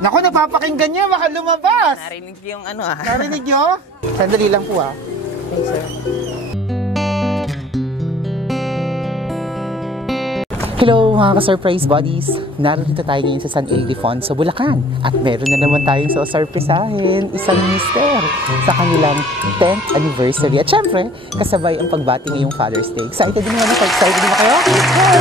Naku, napapakinggan niya, baka lumabas. Narinig yung ano ah. Narinig niyo? Sandali lang po ah. Okay, sir. Hello mga ka-surprise buddies! Narito tayo ngayon sa San Ildefonso, Bulacan. At meron na naman tayong surprisahin, isang mister sa kanilang 10th anniversary. At syempre, kasabay ang pagbati ngayong Father's Day. Excited din naman ako? Excited din ba kayo? Let's go!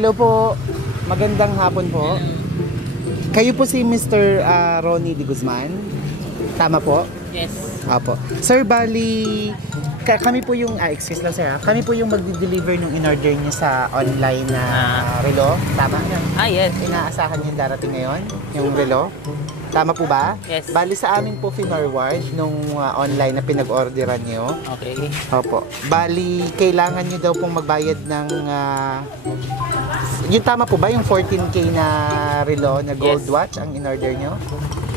Hello po, magandang hapon po. Kayo po si Mr. Ronnie De Guzman? Tama po? Yes. Apo. Sir, bali, kami po yung, excuse lang sir ha, kami po yung magdi-deliver nung in-order niyo sa online na relo. Tama yan? Yes. Inaasahan yung darating ngayon, yung relo. Tama po ba? Yes. Bali sa amin po finorward nung online na pinag-orderan niyo. Okay. Opo. Bali, kailangan niyo daw pong magbayad ng, yung tama po ba yung 14K na relo na gold watch ang in-order niyo?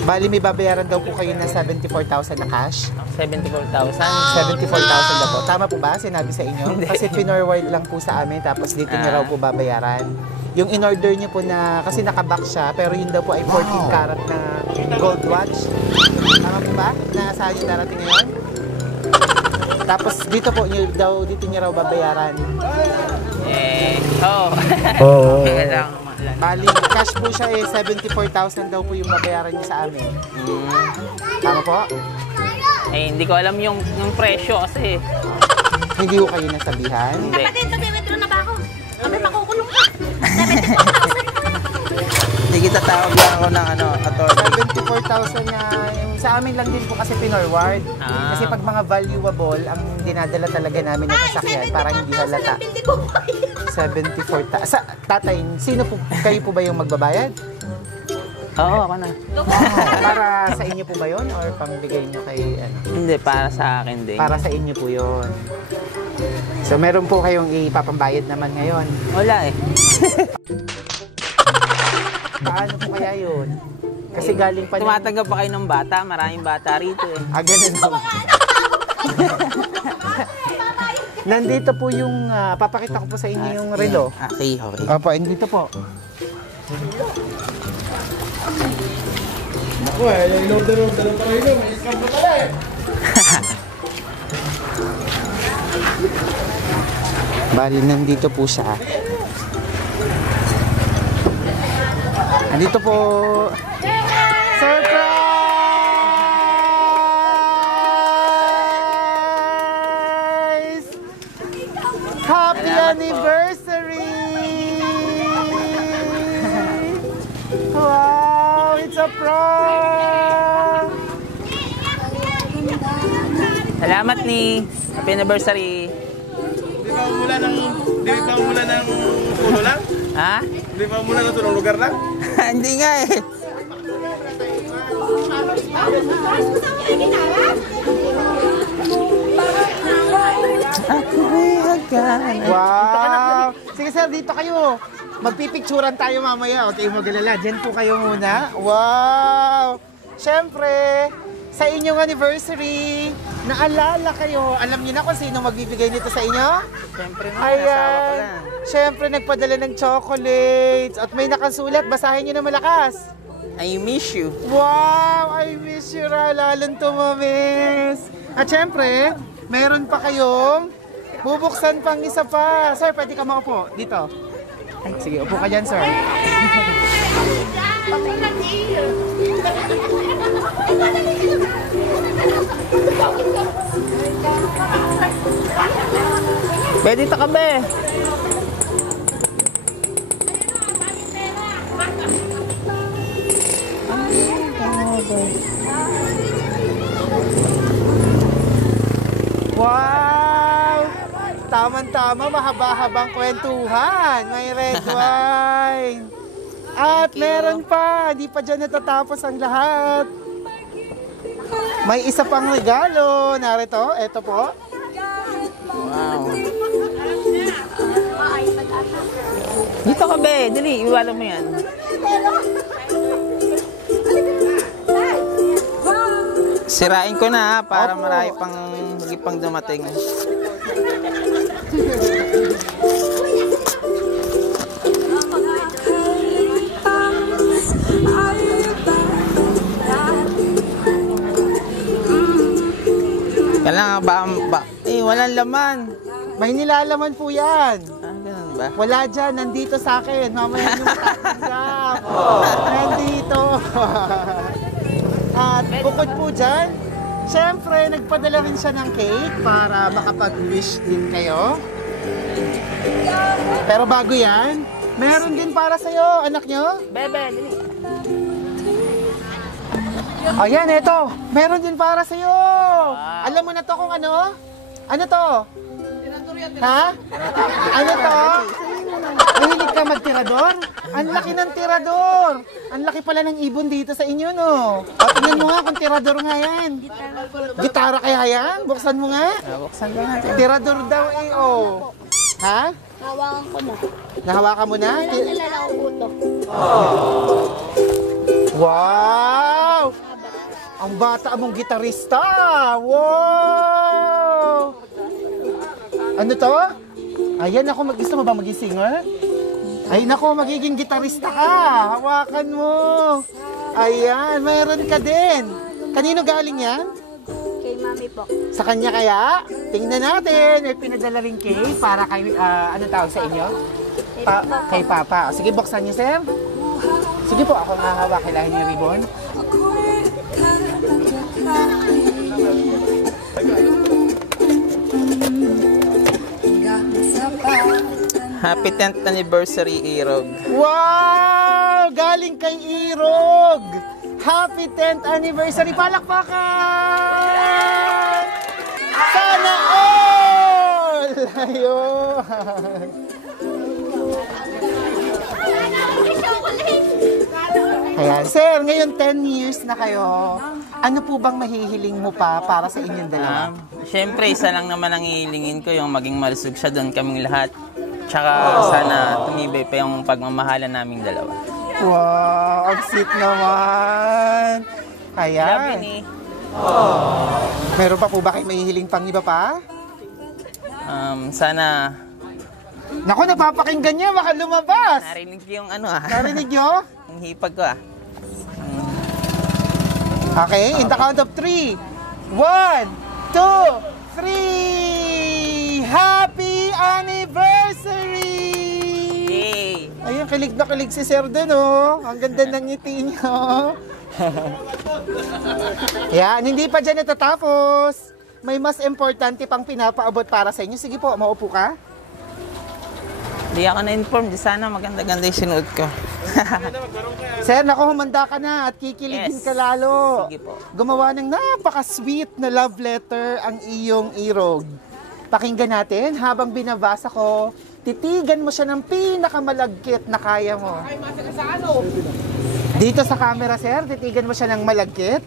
Bali, may babayaran daw po kayo na 74,000 na cash. 74,000? 74,000 daw po. Tama po ba? Sinabi sa inyo? Kasi pinorward lang po sa amin, tapos dito niyo raw po babayaran. Yung in-order niyo po na, kasi nakabox siya, pero yun daw po ay 14 karat na gold watch. Tama po ba? Naasahan yung darating ngayon? Tapos dito po, dito niyo raw babayaran. Oo. Bali, cash po siya 74,000 daw po yung babayaran niyo sa amin. Tama po? Hindi ko alam yung presyo kasi. Hindi ko kayo nasabihan? Hindi. Kapatid, nag-withdraw na ba ako? Kami makukulong ka. 74,000. Hindi kita tawag lang ako ng attorney. 74,000 na yung sa amin lang din po kasi pinorward. Kasi pag mga valuable, ang dinadala talaga namin na sasakyan para hindi halata. 74,000. Sa tatay, sino po, kayo po ba yung magbabayad? Oo, ako na. Para sa inyo po ba yun? Or pambigay nyo kay ano? Hindi, para sa akin din. Para sa inyo po yun. So meron po kayong ipapambayad naman ngayon? Wala eh. Paano po kaya yun? Kasi galing pa Tumatanggap pa kayo ng bata, maraming bata rito eh. Ganun po. Nandito po yung, papakita ko po sa inyo yung relo. Okay. Opo, nandito po. Naku in-order pa rin yun. May scam na pala eh. Bali, nandito po siya. Nandito po. Surprise! Happy anniversary! Wow, it's a prank! Salamat ni. Happy anniversary. Di ba mula ng puno lang? Ha? Di ba mula ng tulong lugar lang? Hindi nga eh. Wow! Sige sir, dito kayo. Magpipicturan tayo mamaya. Huwag kayong mag-alala. Diyan po kayo muna. Wow! Siyempre, sa inyong anniversary, naalala kayo. Alam niyo na kung sino magbibigay nito sa inyo? Siyempre na, nasawa ko na. Siyempre, nagpadala ng chocolates. At may nakasulat. Basahin niyo na malakas. I miss you. Wow! I miss you, lalong tumamis. At siyempre, meron pa kayong bubuksan pang isa pa. Sir, pwede ka makaupo dito. Ay, sige, upo ka dyan, sir. Pwede ito kami. Wow! Tama-tama, mahaba-habang kwentuhan. May red wine. At meron pa, hindi pa dyan natatapos ang lahat. May isa pang regalo. Narito, eto po. Wow. Dito ka be, dali, iwala mo yan. Sirain ko na para marami pang dumating. walang laman. May nilalaman po yan. Ganun ba? Wala dyan, nandito sa akin. Mamaya nyo matatanggap. Nandito. At bukod po dyan, syempre, nagpadala rin siya ng cake para makapag-wish din kayo. Pero bago yan, meron din para sa'yo, anak nyo. Bebe, dali. Ayan, eto. Meron din para sa'yo. Alam mo na to kung ano? Ano to? Ha? Ano to? Mahilig ka magtirador? Ang laki ng tirador. Ang laki pala ng ibon dito sa inyo, no? O, tingnan mo nga kung tirador nga yan. Gitara kaya yan? Buksan mo nga. Buksan ba natin? Tirador daw eh, oh. Ha? Hawakan ko na. Nahawakan mo na? Nalala ko po to. Wow! Ang bata mong gitarista! Wow! Ano to? Ayan ako, gusto mo ba maging singer? Ay nako, magiging gitarista ka! Hawakan mo! Ayan, mayroon ka din! Kanino galing yan? Kay mami po. Sa kanya kaya? Tingnan natin! May pinadala rin cake para kay, ano tawag sa inyo? Kay Papa. Sige, buksan niyo, sir. Sige po, ako nga hawak. Kailangan niyo yung ribbon. Happy 10th anniversary, Irog. Wow! Galing kay Irog! Happy 10th anniversary! Palakpakan! Sana all! Ayun! Ayan, sir, ngayon 10 years na kayo. Ano po bang mahihiling mo pa para sa inyong dalawa? Siyempre, isa lang naman ang hihilingin ko, yung maging malusog siya doon kaming lahat. Tsaka sana tumibay pa yung pagmamahalan naming dalawa. Wow, ang sweet naman. Ayan. Grabe ni. Meron pa po ba kayo mahihiling pang iba pa? Sana Naku, napapakinggan niya, baka lumabas. narinig ko yung Narinig niyo? yung hipag ko Okay, in the count of 3. 1, 2, 3! Happy anniversary! Yay! Ayun, kilig na kilig si Sir dun, oh. Ang ganda ng ngiti niyo. Yan, hindi pa dyan natatapos. May mas importante pang pinapaabot para sa inyo. Sige po, maupo ka. Hindi ako na-inform. Sana maganda-ganda yung sinuot ko. Sir, naku, humanda ka na at kikiligin Yes. ka lalo. Sige po. Gumawa ng napaka-sweet na love letter ang iyong Irog. Pakinggan natin habang binabasa ko, titigan mo siya ng pinakamalagkit na kaya mo. Dito sa camera, sir, titigan mo siya ng malagkit.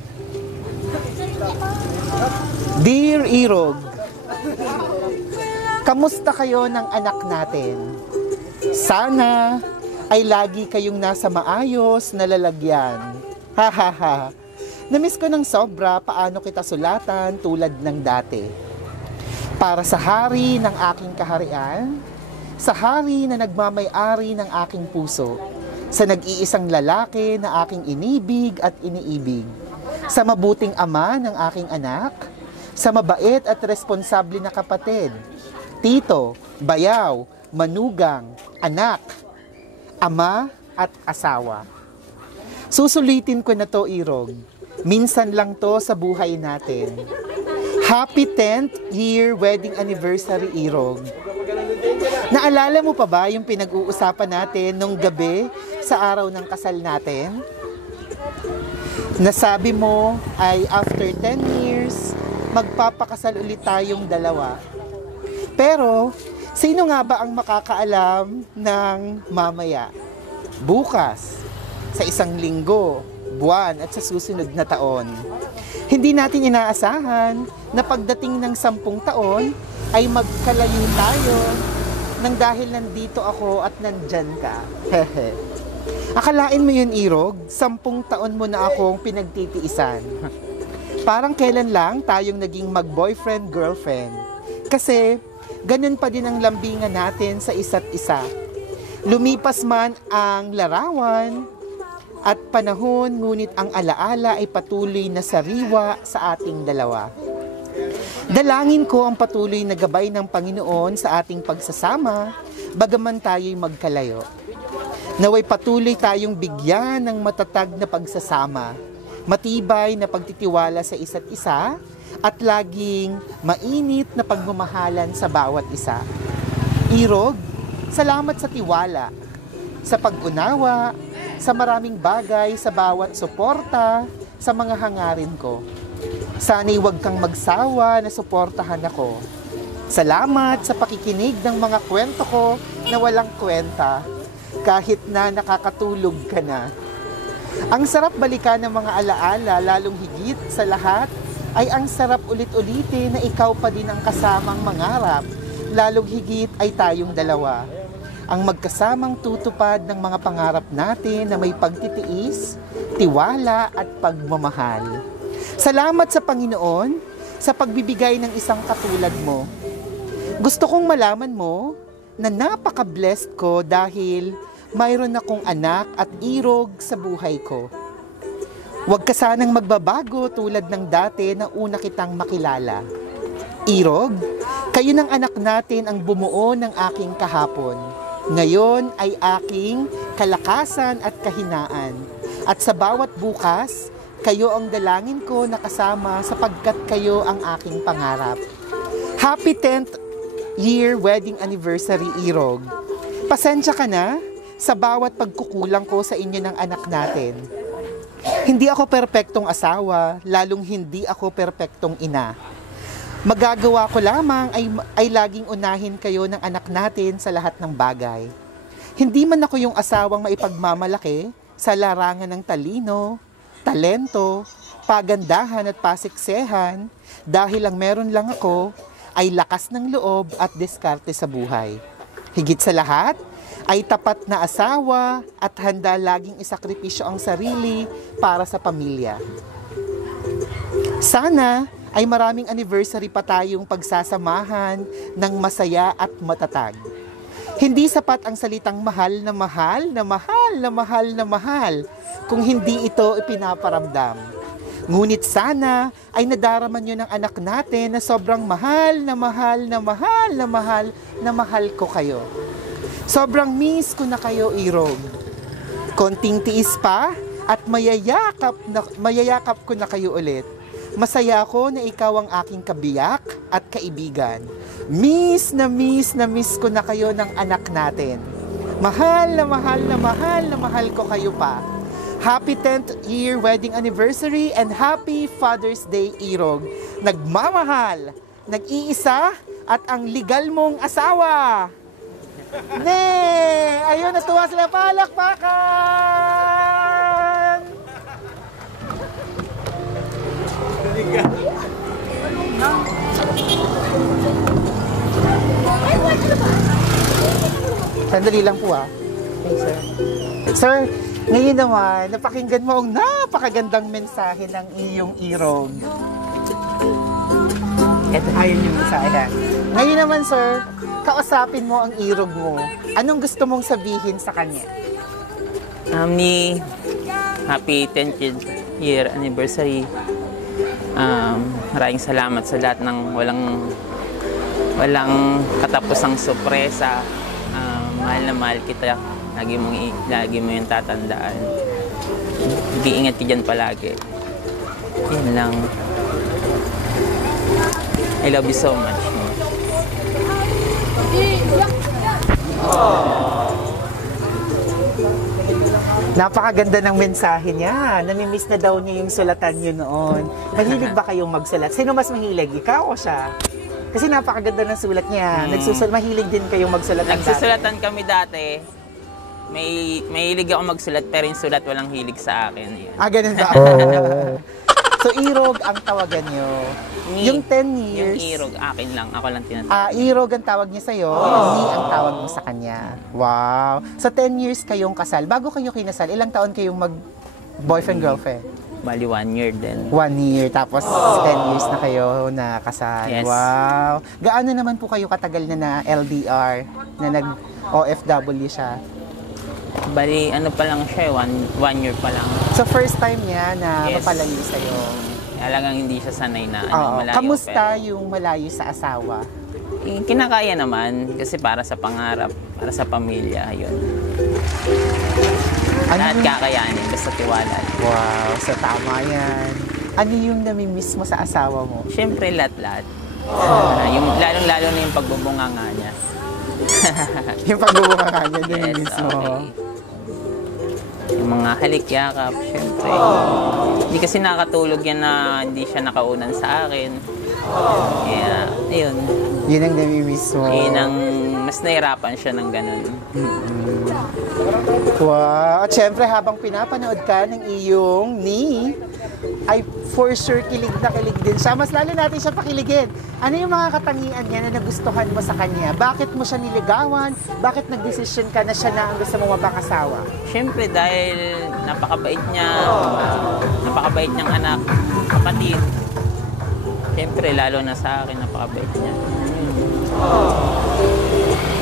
Dear Irog, kamusta kayo ng anak natin? Sana ay lagi kayong nasa maayos na lalagyan. Ha ha ha. Namiss ko ng sobra paano kita sulatan tulad ng dati. Para sa hari ng aking kaharian, sa hari na nagmamay-ari ng aking puso, sa nag-iisang lalaki na aking inibig at iniibig, sa mabuting ama ng aking anak, sa mabait at responsable na kapatid, tito, bayaw, manugang, anak, ama at asawa. Susulitin ko na to, Irog. Minsan lang to sa buhay natin. Happy 10th year wedding anniversary, Irog. Naalala mo pa ba yung pinag-uusapan natin nung gabi sa araw ng kasal natin? Nasabi mo ay after 10 years, magpapakasal ulit tayong dalawa. Pero, sino nga ba ang makakaalam ng mamaya? Bukas, sa isang linggo, buwan at sa susunod na taon. Hindi natin inaasahan na pagdating ng 10 taon ay magkalayo tayo nang dahil nandito ako at nandyan ka. Akalain mo yun, Irog, 10 taon mo na akong pinagtitiisan. Parang kailan lang tayong naging mag-boyfriend, girlfriend. Kasi ganun pa din ang lambingan natin sa isa't isa. Lumipas man ang larawan at panahon, ngunit ang alaala ay patuloy na sariwa sa ating dalawa. Dalangin ko ang patuloy na gabay ng Panginoon sa ating pagsasama, bagaman tayo'y magkalayo. Naway patuloy tayong bigyan ng matatag na pagsasama, matibay na pagtitiwala sa isa't isa, at laging mainit na pagmamahalan sa bawat isa. Irog, salamat sa tiwala, sa pag-unawa, sa maraming bagay, sa bawat suporta, sa mga hangarin ko. Sana'y huwag kang magsawa na suportahan ako. Salamat sa pakikinig ng mga kwento ko na walang kwenta, kahit na nakakatulog ka na. Ang sarap balikan ng mga alaala, lalong higit sa lahat, ay ang sarap ulit-ulitin na ikaw pa din ang kasamang mangarap, lalong higit ay tayong dalawa. Ang magkasamang tutupad ng mga pangarap natin na may pagtitiis, tiwala at pagmamahal. Salamat sa Panginoon sa pagbibigay ng isang katulad mo. Gusto kong malaman mo na napaka-blessed ko dahil mayroon akong anak at irog sa buhay ko. Huwag ka sanang magbabago tulad ng dati na una kitang makilala. Irog, kayo ng anak natin ang bumuo ng aking kahapon. Ngayon ay aking kalakasan at kahinaan. At sa bawat bukas, kayo ang dalangin ko na kasama sapagkat kayo ang aking pangarap. Happy 10th year wedding anniversary, Irog. Pasensya ka na sa bawat pagkukulang ko sa inyo ng anak natin. Hindi ako perpektong asawa, lalong hindi ako perpektong ina. Magagawa ko lamang ay laging unahin kayo ng anak natin sa lahat ng bagay. Hindi man ako yung asawang maipagmamalaki sa larangan ng talino, talento, pagandahan at pasiksehan, dahil ang meron lang ako ay lakas ng loob at diskarte sa buhay. Higit sa lahat, ay tapat na asawa at handa laging isakripisyo ang sarili para sa pamilya. Sana ay maraming anniversary pa tayong pagsasamahan ng masaya at matatag. Hindi sapat ang salitang mahal na mahal na mahal na mahal na mahal kung hindi ito ipinaparamdam. Ngunit sana ay nadarama nyo ng anak natin na sobrang mahal na mahal na mahal na mahal na mahal ko kayo. Sobrang miss ko na kayo, Irog. Konting tiis pa at mayayakap ko na kayo ulit. Masaya ako na ikaw ang aking kabiyak at kaibigan. Miss na miss na miss ko na kayo ng anak natin. Mahal na mahal na mahal na mahal ko kayo pa. Happy 10th year wedding anniversary and happy Father's Day, Irog. Nagmamahal, nag-iisa at ang legal mong asawa. Ne! Ayun, natuwa sila. Palakpakan! Sandali lang po Okay, sir. Sir, ngayon naman, napakinggan mo ang napakagandang mensahe ng iyong Irog. Ito, ayun yung mensahe. Ngayon naman, sir, kausapin mo ang Irog mo. Anong gusto mong sabihin sa kanya? Happy 10th year anniversary. Maraming salamat sa lahat ng walang katapusang sorpresa. Mahal na mahal kita. Lagi mo yung tatandaan. Mag-iingat ka dyan palagi. Yan lang. I love you so much. Napakaganda ng mensahe niya. Namimiss na daw niya yung sulatan niyo noon. Mahilig ba kayong magsulat? Sino mas mahilig? Ikaw o siya? Kasi napakaganda ng sulat niya. Mahilig din kayong magsulat. Nagsusulatan kami dati. Mahilig ako magsulat pero yung sulat walang hilig sa akin. Ganun ba? So, Irog ang tawagan niyo. Yung 10 years... Yung Irog, akin lang. Ako lang tinatawag. Irog ang tawag niya sa'yo, Ni ang tawag mo sa kanya. Wow. So, 10 years kayong kasal. Bago kayo kinasal, ilang taon kayong mag-boyfriend-girlfriend? Bali, 1 year din. 1 year. Tapos, 10 years na kayo na kasal. Yes. Wow. Gaano naman po kayo katagal na LDR, na nag-OFW siya? Bali, ano pa lang siya, 1 year pa lang. So, first time niya na Yes. mapalayo sa'yo. Talagang hindi siya sanay na Oo. malayo. Kamusta yung malayo sa asawa? Kinakaya naman kasi para sa pangarap, para sa pamilya, yun. Lahat kakayanin, basta tiwala. Wow, sa tama yan. Ano yung namimiss mo sa asawa mo? Siyempre, lahat-lahat. Yung, lalong-lalo na yung pagbubunganga niya. Yung pagbubunga ka niya, namimiss mo. okay. Yung mga halik-yakap, siyempre. Hindi kasi nakatulog yan na hindi siya nakaunan sa akin. Kaya, ayun. Yun ang namimiss mo. Yun ang mas nahirapan siya ng ganun. Wow. At syempre, habang pinapanood ka ng iyong ni, ay for sure kilig na kilig din siya. Mas lalo natin siya pakiligin. Ano yung mga katangian niya na nagustuhan mo sa kanya? Bakit mo siya niligawan? Bakit nagdesisyon ka na siya na ang gusto mo mapangasawa? Siyempre, dahil napakabait niya, napakabait niyang anak, kapatid. Siyempre, lalo na sa akin, napakabait niya.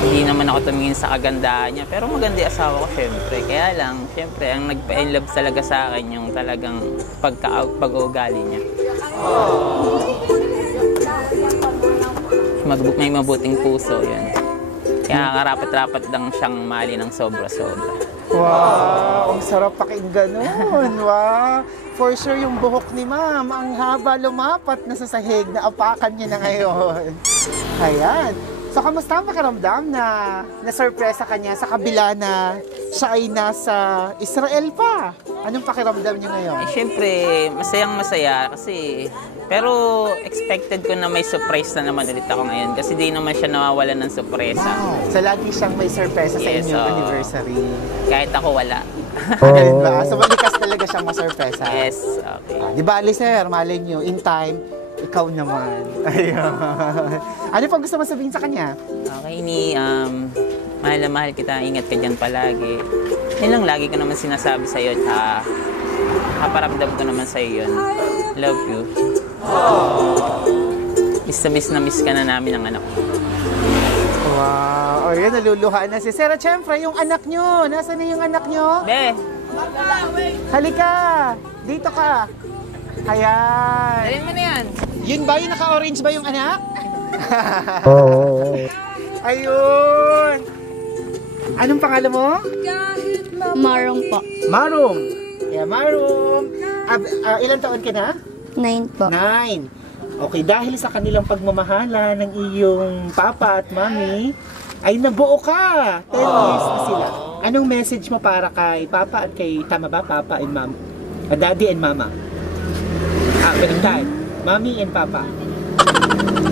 Hindi naman ako tumingin sa kagandahan niya, pero maganda yung asawa ko, siyempre. Kaya lang, siyempre, ang nagpa-inlove talaga sa akin yung talagang pag-uugali niya. May mabuting puso, yun. Kaya karapat-rapat lang siyang mali ng sobra-sobra. Wow, ang sarap pakinggan nun. Wow. For sure yung buhok ni ma'am, ang haba lumapat na sa sahig na apakan niya na ngayon. Ayan. So, kamusta ang pakiramdam na na-surpresa ka niya sa kabila na siya ay nasa Israel pa? Anong pakiramdam niyo ngayon? Siyempre, masayang-masaya kasi pero expected ko na may surprise na naman ulit ako ngayon kasi di naman siya nawawalan ng surpresa. So, lagi siyang may surpresa sa Yes, inyong oo. anniversary. Kahit ako wala. Ganun ba? So, malikas talaga siyang masurpresa. Yes, okay. Di ba, listener, malay niyo, in time, ikaw naman. Ayun. Ano pang gusto mo sabihin sa kanya? Okay, mahal na mahal kita, ingat ka dyan palagi. Yun lang, lagi ko naman sinasabi sa'yo, kaparamdam ko naman sa'yo yun. Love you. Miss na miss ka na namin ng anak ko. Wow. O yun, naluluhaan na si Sarah. Siyempre, yung anak nyo. Nasaan na yung anak nyo? Be! Halika! Dito ka. Ayan. Dalhin mo na yan. Yun ba? Yung naka-orange ba yung anak? Ayun. Anong pangalan mo? Marong po. Marum. Yeah, Marum. Ilan taon ka na? 9 po. 9. Okay, dahil sa kanilang pagmamahala ng iyong papa at mami, ay nabuo ka. 10 years na sila. Anong message mo para kay papa at kay, tama ba, papa and mama? Daddy and mama? Dad, mommy and papa.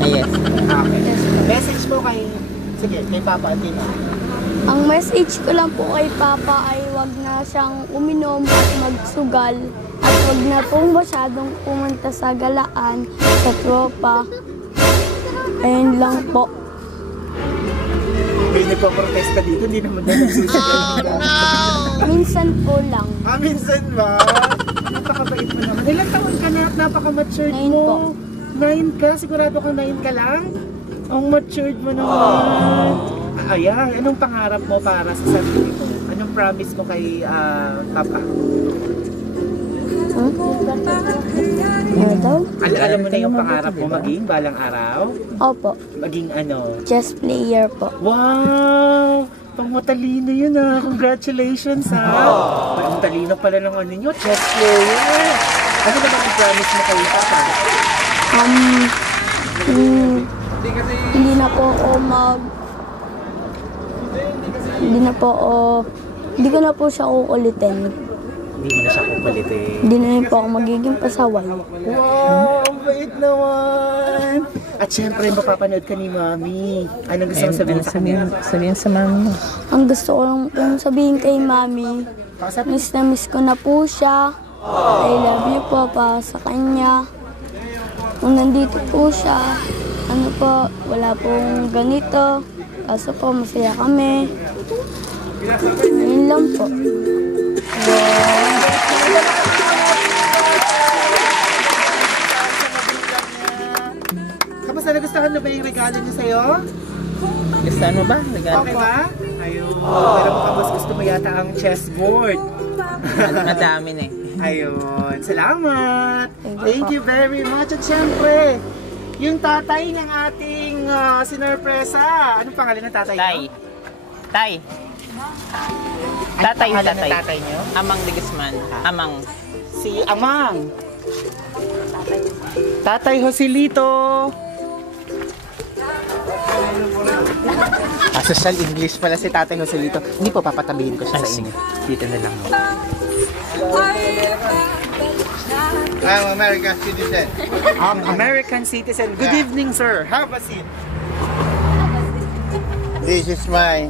Yes. Okay. Message mo kay, sige, kay papa at kay mama. Ang message ko lang po kay Papa ay wag na siyang uminom at magsugal at wag na pong masyadong pumunta sa galaan, sa tropa. Ayun lang po. May nagpo-protest ka dito, hindi naman na nagsusugal. Minsan po lang. Minsan ba? Napakabait mo naman. Ilang taon ka na? Napaka-matured 9 mo. po. 9 ka? Sigurado kang 9 ka lang? Ang matured mo naman. Ayan, anong pangarap mo para sa sarili mo? Anong promise mo kay Papa? Ano daw? Alam mo na yung pangarap mo maging balang araw? Opo. Maging ano? Chess player po. Wow! Pang matalino yun Congratulations Ay, ang talino pala ng ano nyo, chess player! Ano naman ang promise mo kay Papa? Hindi na po ako hindi ko na po siya kukulitin. Hindi mo na siya kukulitin. Hindi na rin po ako magiging pasaway. Wow! Ang bait naman! At syempre, mapapanood ka ni Mami. Anong gusto mo sabihin sa kanya? Sabihin sa mami mo. Ang gusto ko lang pong sabihin kay Mami, miss na miss ko na po siya. I love you po pa sa kanya. Kung nandito po siya, ano po, wala pong ganito. Kaso po, masaya kami. Ayun lang po. Kamusta, nagustuhan mo ba yung regalo niya sa'yo? Gusto mo ba? Regalo? Okay ba? Ayun. Pero mukhang mas gusto mo yata ang chessboard. Madami na eh. Ayun. Salamat. Thank you very much. At syempre, yung tatay ng ating sinorpresa. Anong pangalan ng tatay Tay. niyo? Tay. Anong Tatay yung pangalan ng tatay. tatay niyo? Amang de Guzman. Amang. Si Amang. Tatay Joselito. Social English pala si Tatay Joselito. Hindi po, papatabihin ko siya sa inyo. Dito na lang. I'm American citizen. American citizen. Good evening, sir. Have a seat. This is my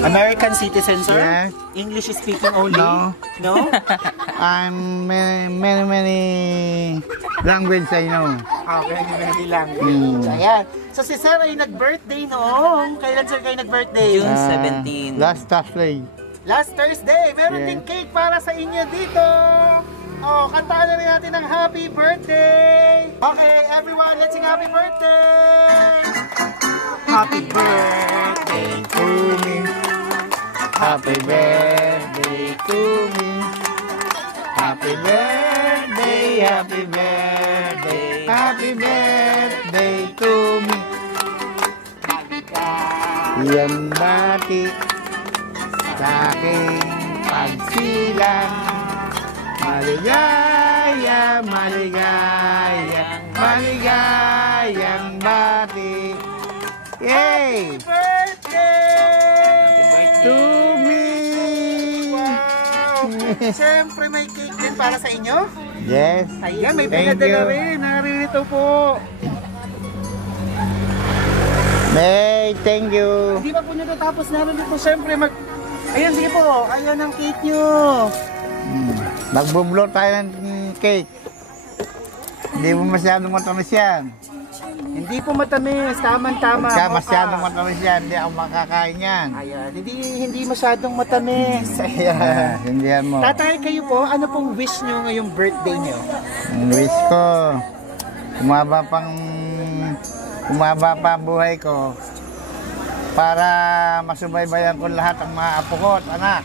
American citizen, sir? Yeah. English speaking only? No. No? I'm many language I know. Okay, hindi lang. Ayan. So si sir ay nag-birthday noong. Kailan sir kayo nag-birthday? June 17. Last Thursday. Last Thursday. Meron Yeah. din cake para sa inyo dito. Oh, kantaan na rin natin ng happy birthday. Okay, everyone, let's sing happy birthday. Happy birthday to me. Happy birthday to me. Happy birthday, happy birthday, happy birthday to me. Yan bati sa aking pagsilang. Maligaya, maligaya, maligayang bati. Yay! Birthday To me! Wow! Siyempre may cake din para sa inyo. Yes. Ayan, may Thank pinadala you. rin. Narito po. May, thank you. Hindi pa po natatapos namin ito. Siyempre Ayan, sige po. Ayan ang cake nyo. Magbublot tayo ng cake. Hindi mo masyadong matamis yan. Hindi po matamis. Tama-tama. Kaya Mocha. masyadong matamis yan. Hindi ako makakain yan. Ayan, hindi masyadong matamis. Ayan. Hindihan mo. Tatay, kayo po, ano pong wish nyo ngayong birthday nyo? Ang wish ko, umaba pa ang buhay ko para masubaybayan ko lahat ang mga apo ko at anak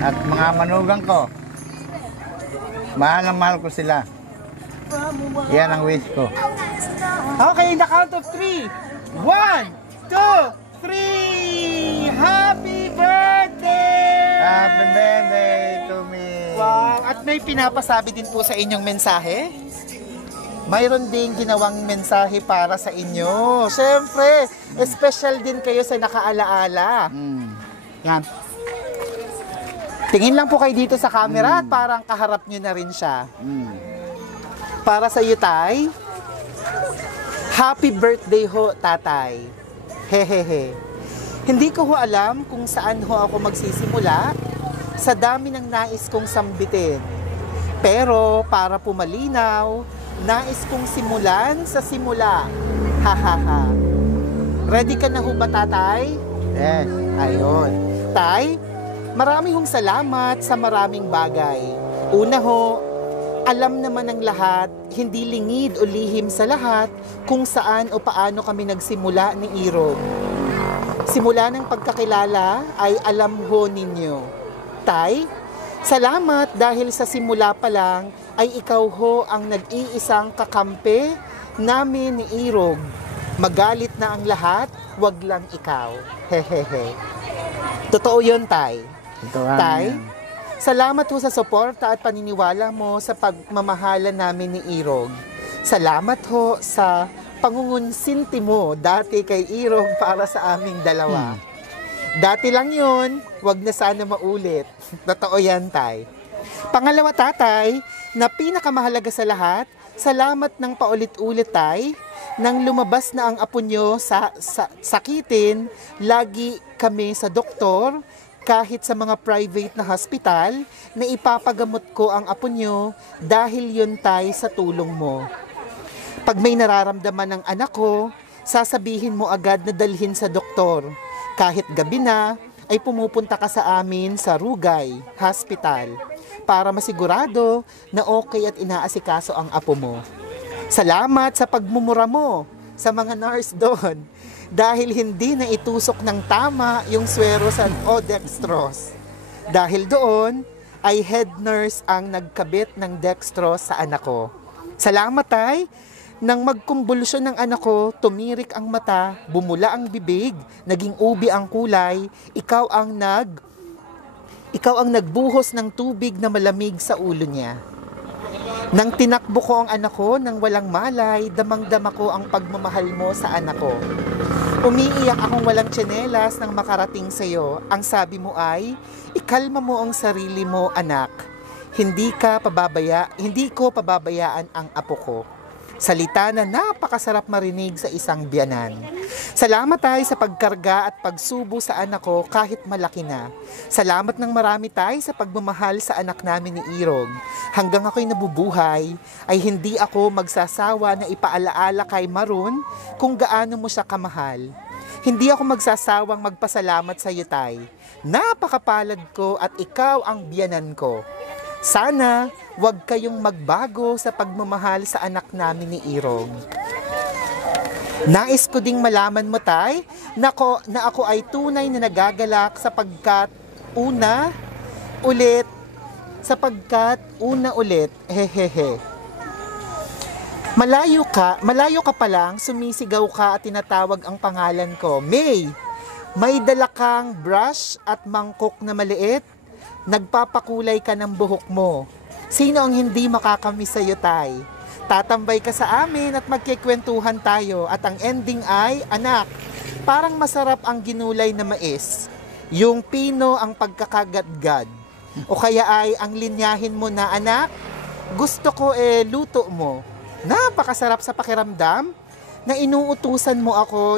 at mga manugang ko. Mahal na mahal ko sila. Yan ang wish ko. Okay, in the count of 3. 1, 2, 3! Happy birthday! Happy birthday to me. Wow! At may pinapasabi din po sa inyong mensahe? Mayroon ding ginawang mensahe para sa inyo. Siyempre, special din kayo sa nakaalaala. Yan. Tingin lang po kayo dito sa camera at parang kaharap nyo na rin siya. Para sa iyo, Tay. Happy birthday ho, Tatay. Hehehe. Hindi ko ho alam kung saan ho ako magsisimula sa dami ng nais kong sambitin. Pero para pumalinaw, nais kong simulan sa simula. Hahaha. Ready ka na ho ba, Tatay? Yes. Ayun. Tay, marami hong salamat sa maraming bagay. Una ho, alam naman ng lahat, hindi lingid o lihim sa lahat kung saan o paano kami nagsimula ni Irog. Simula ng pagkakilala ay alam ho ninyo. Tay, salamat dahil sa simula pa lang ay ikaw ho ang nag-iisang kakampi namin ni Irog. Magalit na ang lahat, wag lang ikaw. Hehehe. Totoo yun, Tay. Tay, salamat ho sa suporta at paniniwala mo sa pagmamahala namin ni Irog. Salamat ho sa pangungunsinti mo dati kay Irog para sa aming dalawa. Dati lang yun, wag na sana maulit. Totoo yan, Tay. Pangalawa, Tatay, na pinakamahalaga sa lahat, salamat ng paulit-ulit, Tay. Nang lumabas na ang apo nyo sa sakitin, lagi kami sa doktor, kahit sa mga private na hospital, na ipapagamot ko ang apo nyo dahil yun, Tay, sa tulong mo. Pag may nararamdaman ng anak ko, sasabihin mo agad na dalhin sa doktor. Kahit gabi na, ay pumupunta ka sa amin sa Rugay Hospital para masigurado na okay at inaasikaso ang apo mo. Salamat sa pagmumura mo sa mga nurse doon dahil hindi na itusok ng tama yung swero o dextrose. Dahil doon ay head nurse ang nagkabit ng dextrose sa anak ko. Salamat tay, nang magkumbulsyon ng anak ko, tumirik ang mata, bumula ang bibig, naging ubi ang kulay, ikaw ang nagbuhos ng tubig na malamig sa ulo niya. Nang tinakbo ko ang anak ko nang walang malay, damang-dama ko ang pagmamahal mo sa anak ko. Umiiyak akong walang tsinelas nang makarating sa iyo. Ang sabi mo ay, ikalma mo ang sarili mo, anak. Hindi ko pababayaan ang apo ko. Salita na napakasarap marinig sa isang biyanan. Salamat tayo sa pagkarga at pagsubo sa anak ko kahit malaki na. Salamat ng marami tayo sa pagmamahal sa anak namin ni Irog. Hanggang ako'y nabubuhay, ay hindi ako magsasawa na ipaalaala kay Maroon kung gaano mo siya kamahal. Hindi ako magsasawang magpasalamat sa iyo, tay. Napakapalad ko at ikaw ang biyanan ko. Sana wag kayong magbago sa pagmamahal sa anak namin ni Irog. Nais ko ding malaman mo, tay, na ako ay tunay na nagagalak sapagkat una ulit, hehehe. Malayo ka pa lang, sumisigaw ka at tinatawag ang pangalan ko. May dala kang brush at mangkok na maliit. Nagpapakulay ka ng buhok mo. Sino ang hindi makakamiss sa'yo, tay? Tatambay ka sa amin at magkikwentuhan tayo at ang ending ay, anak, parang masarap ang ginulay na mais. Yung pino ang pagkakagatgad. O kaya ay ang linyahin mo na, anak, gusto ko luto mo. Napakasarap sa pakiramdam na inuutusan mo ako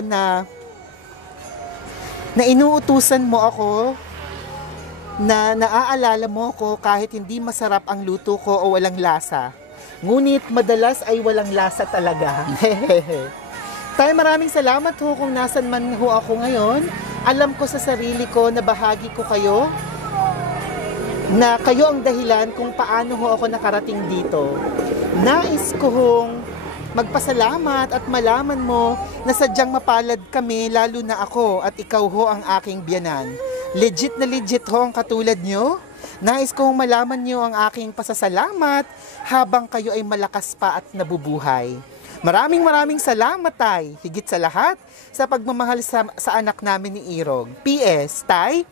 na naaalala mo ko kahit hindi masarap ang luto ko o walang lasa. Ngunit madalas ay walang lasa talaga. Tay, maraming salamat ho kung nasan man ho ako ngayon. Alam ko sa sarili ko na bahagi ko kayo, na kayo ang dahilan kung paano ho ako nakarating dito. Nais ko hong magpasalamat at malaman mo na sadyang mapalad kami, lalo na ako at ikaw ho ang aking biyanan. Legit na legit ho ang katulad nyo. Nais kong malaman nyo ang aking pasasalamat habang kayo ay malakas pa at nabubuhay. Maraming salamat, tay. Higit sa lahat, sa pagmamahal sa anak namin ni Irog. P.S. Tay,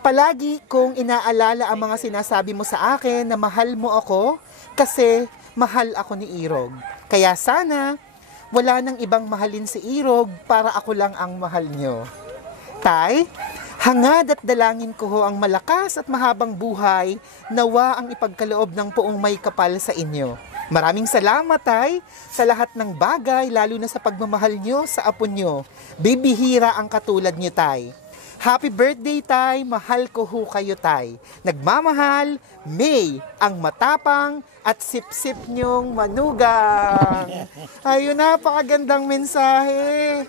palagi kong inaalala ang mga sinasabi mo sa akin na mahal mo ako kasi mahal ako ni Irog. Kaya sana, wala nang ibang mahalin si Irog para ako lang ang mahal nyo. Tay, hangad at dalangin ko ho ang malakas at mahabang buhay, nawa ang ipagkaloob ng poong may kapal sa inyo. Maraming salamat, tay, sa lahat ng bagay, lalo na sa pagmamahal nyo sa apo nyo. Bibihira ang katulad nyo, tay. Happy birthday, tay. Mahal ko ho kayo, tay. Nagmamahal, May, ang matapang at sip-sip nyong manugang. Ayun, napakagandang mensahe.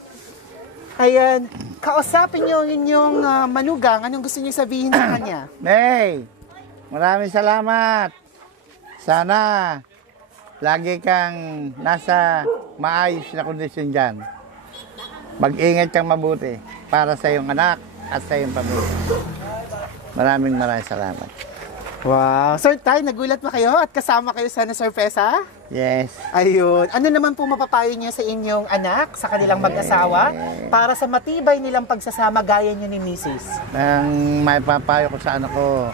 Ayan, kausapin nyo ang inyong manugang. Anong gusto nyo sabihin sa kanya? May, maraming salamat. Sana lagi kang nasa maayos na kondisyon dyan. Mag-ingat kang mabuti para sa iyong anak at sa iyong pamilya. Maraming salamat. Wow. Sir Tay, nagulat ba kayo at kasama kayo sa sorpresa? Yes. Ayun. Ano naman po mapapayo niyo sa inyong anak, sa kanilang mag-asawa, para sa matibay nilang pagsasama gaya niyo ni Mrs.? Ang may papayo ko sa anak ko,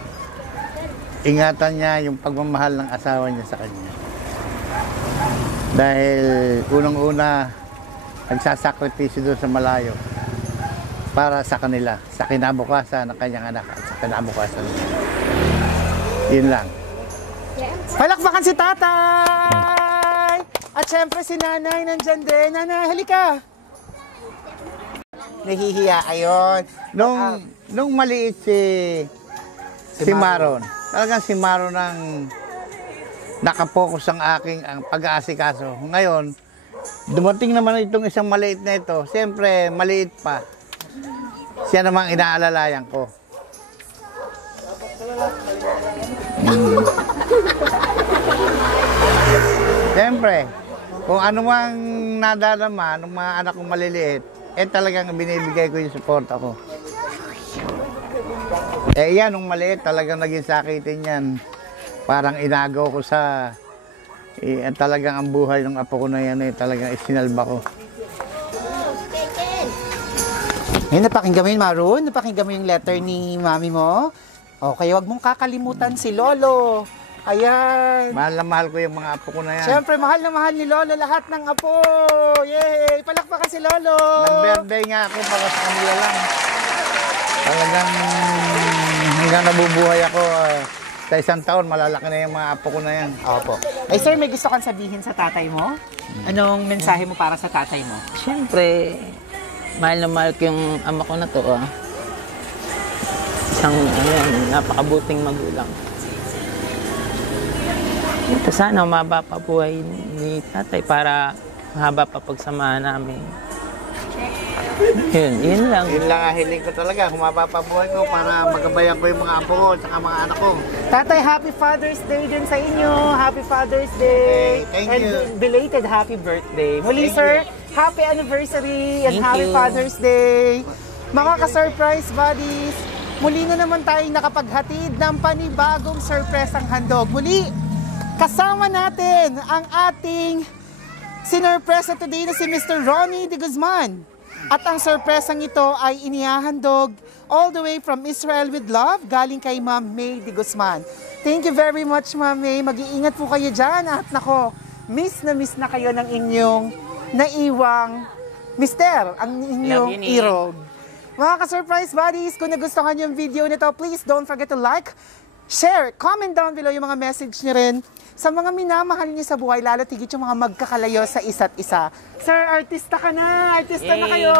ingatan niya yung pagmamahal ng asawa niya sa kanya. Dahil unang-una, nagsasakripisyo doon sa malayo para sa kanila, sa kinabukasan ng kanyang anak at sa kinabukasan niya. Yun lang. Palakpakan si tatay! At syempre si nanay nandyan din. Nanay, halika! Nahihiya, ayun. Nung maliit si Maron, talagang si Maron ang nakapokus ang pag-aasikaso. Ngayon, dumating naman itong isang maliit na ito. Siyempre, maliit pa. Siya namang inaalalayan ko. Siyempre, Kung ano mang nadadama ng mga anak kong maliliit, talagang binibigay ko yung support ako. Yan, nung maliit, talagang naging sakitin yan. Parang inagaw ko sa... talagang ang buhay ng apo ko na yan, talagang isinalba ko. Ngayon, napakinggan mo yun, Maroon? Napakinggan mo yung letter ni mami mo? Okay, wag mong kakalimutan si Lolo. Ayan. Mahal na mahal ko yung mga apo ko na yan. Siyempre, mahal na mahal ni Lolo lahat ng apo. Yay! Palakpakan si Lolo. Nag-birthday nga ako para sa kanila lang. Talagang hanggang nabubuhay ako, sa isang taon, malalaki na yung mga apo ko na yan. Opo. Ay, sir, may gusto kang sabihin sa tatay mo? Anong mensahe mo para sa tatay mo? Siyempre, mahal na mahal ko yung ama ko na to. Isang napakabuting magulang. Ito sana umaba pa buhay ni tatay para mahaba pa pagsamahan namin. Yun lang. Yun lang ang hiling ko talaga, humaba pa buhay ko para magabayan ko yung mga apo ko at mga anak ko. Tatay, Happy Father's Day din sa inyo. Happy Father's Day. Thank and you. Belated Happy Birthday. Muli, Thank sir, you. Happy Anniversary and Thank Happy you. Father's Day. Mga ka-surprise buddies, muli na naman tayong nakapaghatid ng panibagong surpresang handog. Muli, kasama natin ang ating sinurpresa today na si Mr. Ronnie De Guzman. At ang surpresang ito ay inihahandog all the way from Israel with love galing kay Ma'am May De Guzman. Thank you very much, Ma'am May. Mag-iingat po kayo dyan. At nako, miss na kayo ng inyong naiwang mister, ang inyong irog. Mga ka-surprise buddies, kung nagustuhan yung video nito, please don't forget to like, share, comment down below yung mga message nyo rin sa mga minamahal niyo sa buhay, lalo tigit yung mga magkakalayo sa isa't isa. Sir, artista ka na! Artista na kayo!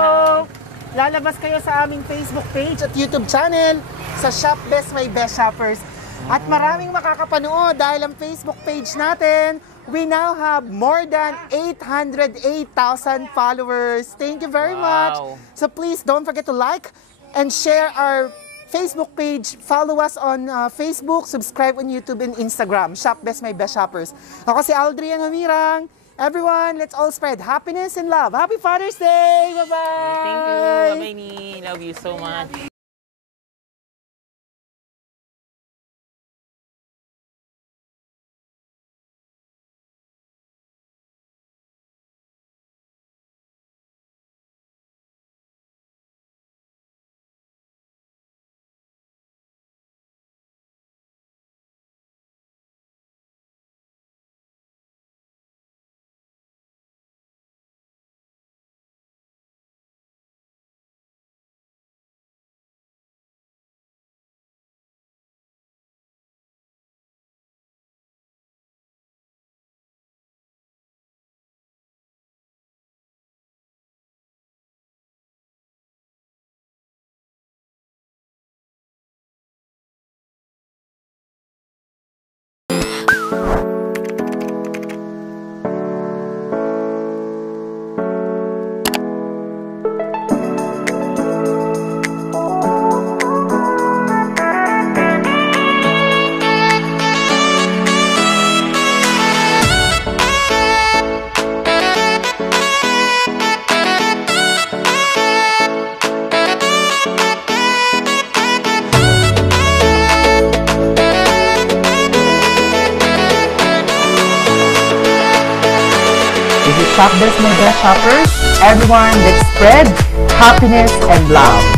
Lalabas kayo sa aming Facebook page at YouTube channel sa Shop Best My Best Shoppers. At maraming makakapanood dahil ang Facebook page natin, we now have more than 808,000 followers. Thank you very much. So please don't forget to like and share our Facebook page. Follow us on Facebook, subscribe on YouTube and Instagram. Shop Best My Best Shoppers. Ako si Aldrian Humirang. Everyone, let's all spread happiness and love. Happy Father's Day! Bye-bye! Thank you. Bye-bye, ni. Love you so much. Shop Best My Best Shoppers. Everyone, let's spread happiness and love.